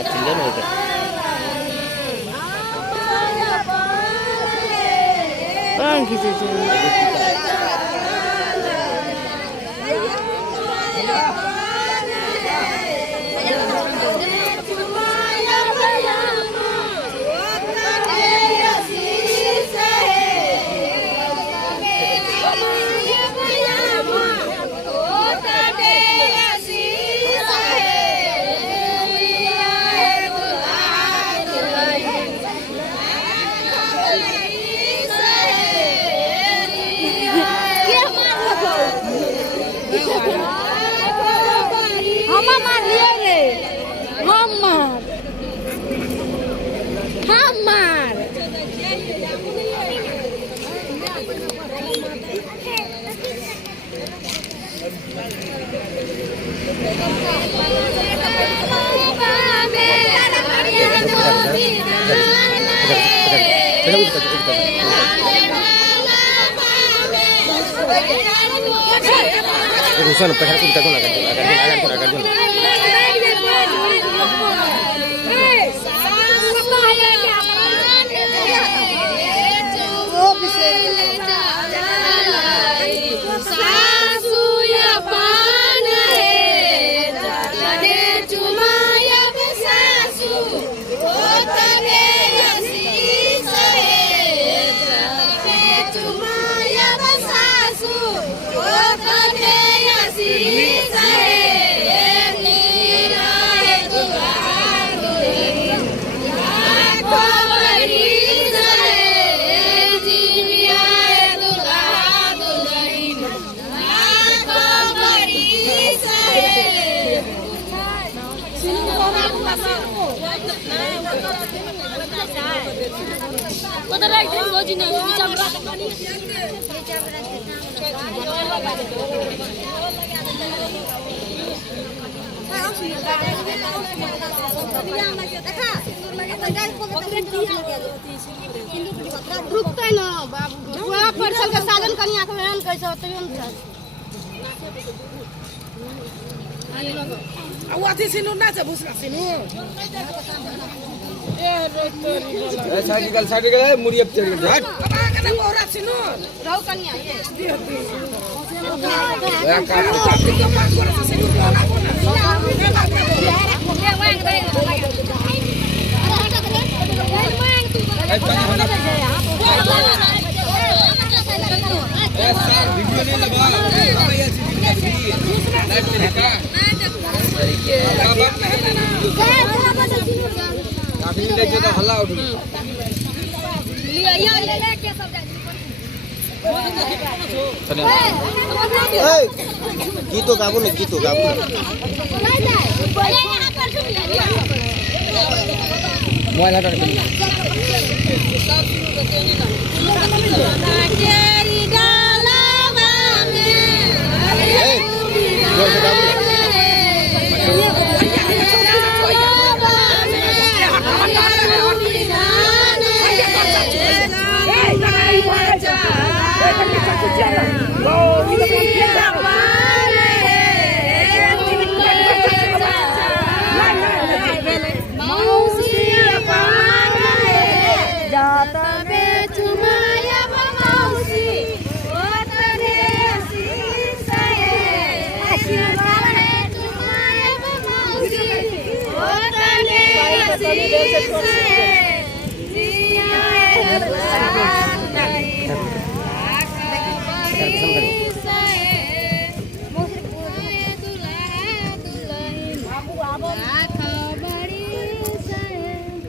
ketinggian itu. Bang gitu. Urusan apa harus kita akan रुकते न बाबू वहाँ पर चल के साधन कन्या के बहन कैसे होते हैं अब अथी सिनूर ना से भूसना सिनूर साइड निकल मुड़िया चढ़ गया हट अब आ के वो रहा सिनूर रहो कन्या ये का पास को रहा सिनूर वीडियो नहीं लगा लाइव में देखा काफी लेके तो हल्ला उठ लिया ले ले के सब गीतो गाबू ने गीतो गाबू मोबाइल हटा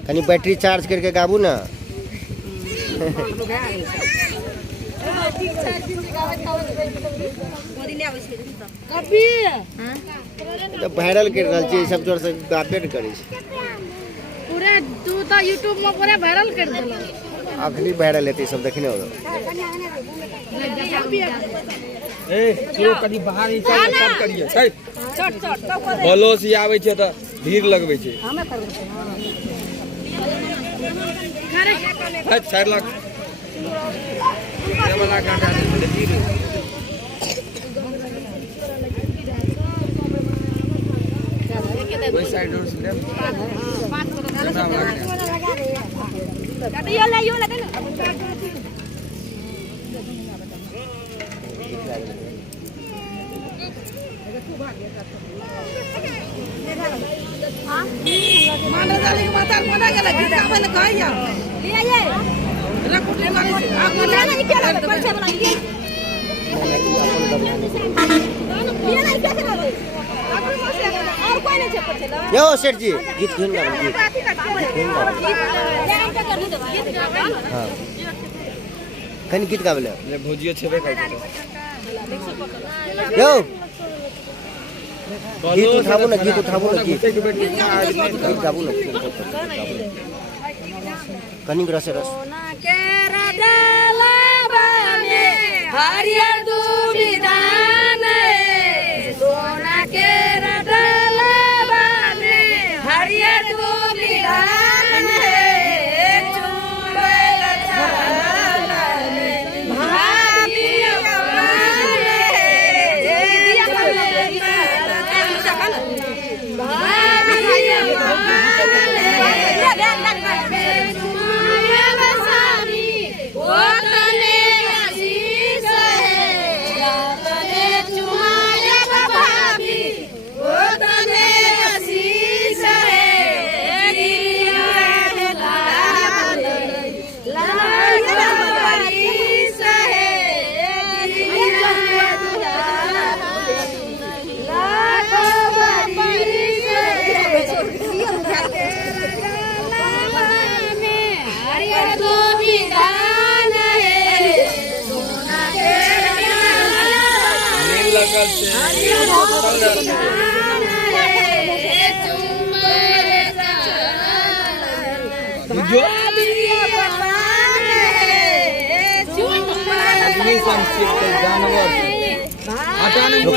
कहीं बैटरी चार्ज करके गाबू ना वायरल कर रहल छी सब जोर से गाबे न करै छी पूरे तू तो YouTube में पूरा वायरल कर देला अखनी वायरल हेतै सब देखने हो ए चलो कनी बाहर ही चल सब करिए छट बोलो सी आबै छै त भीड़ लगबै छै हमें करबै हां 4 लाख ये वाला काटा दे भीड़ वही साइड और से ले कैमरा लगा ये ले ना माने जाले के माता कोना गेला गीत अपन कहैया ले आइए रकुटी मारे आप ना नहीं क्या लगा परछे बना लिए ये नहीं क्या कर रहे और कोई नहीं छे परछे यो सेठ जी गीत सुन गा गीत हां कनी गीत गाबले ले भोजियो छेबे कर यो गीत उठाबो ना गीत गीत गाबो ना कनी रस सोना के रडला बामे हरियर दुबिदान सोना के रडला बामे हरियर दुबिदान चुंबल छाले भाभी मारे दिया लगल जो आदमी संक्षिप्त जानवर हटाने में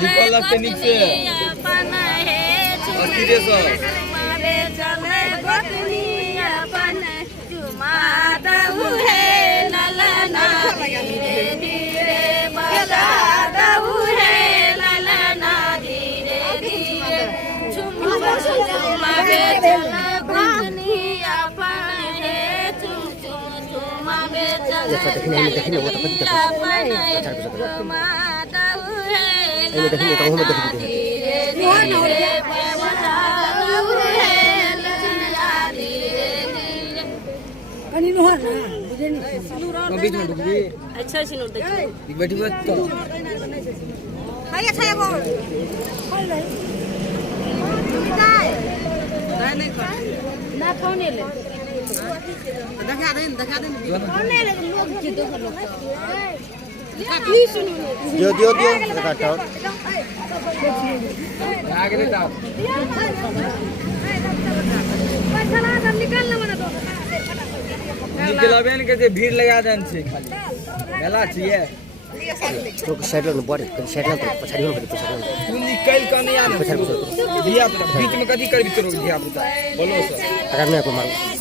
दीपल के नीचे बीच में डूब गई। अच्छा सिनुर देखिए बैठी बात तो हाय अच्छा है वो नहीं ना कौन ले दिखा दे कौन ले लोग की दो लोग दियो काटो आगे ले जाओ निकलबे न के भीड़ लगा देन छै खाली मेला छिए तो साइड में बॉडी साइड में पछाड़ी में पछाड़ी तू निकल के नहीं आने दिया बीच में कथी करबी तोरो दिया पुता बोलो सर अगर मैं को मारू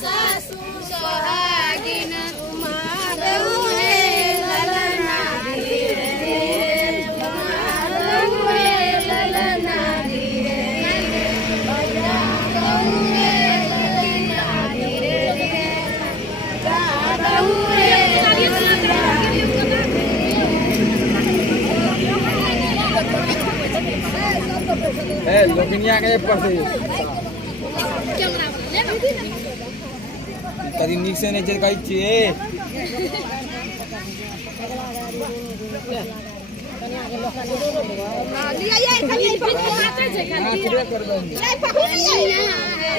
लोकनिया के पर से कदी नीक से नहीं चल कहै छिए लिया ये खाली बीच में काटे छै खाली करबे नहीं पकड़ लिया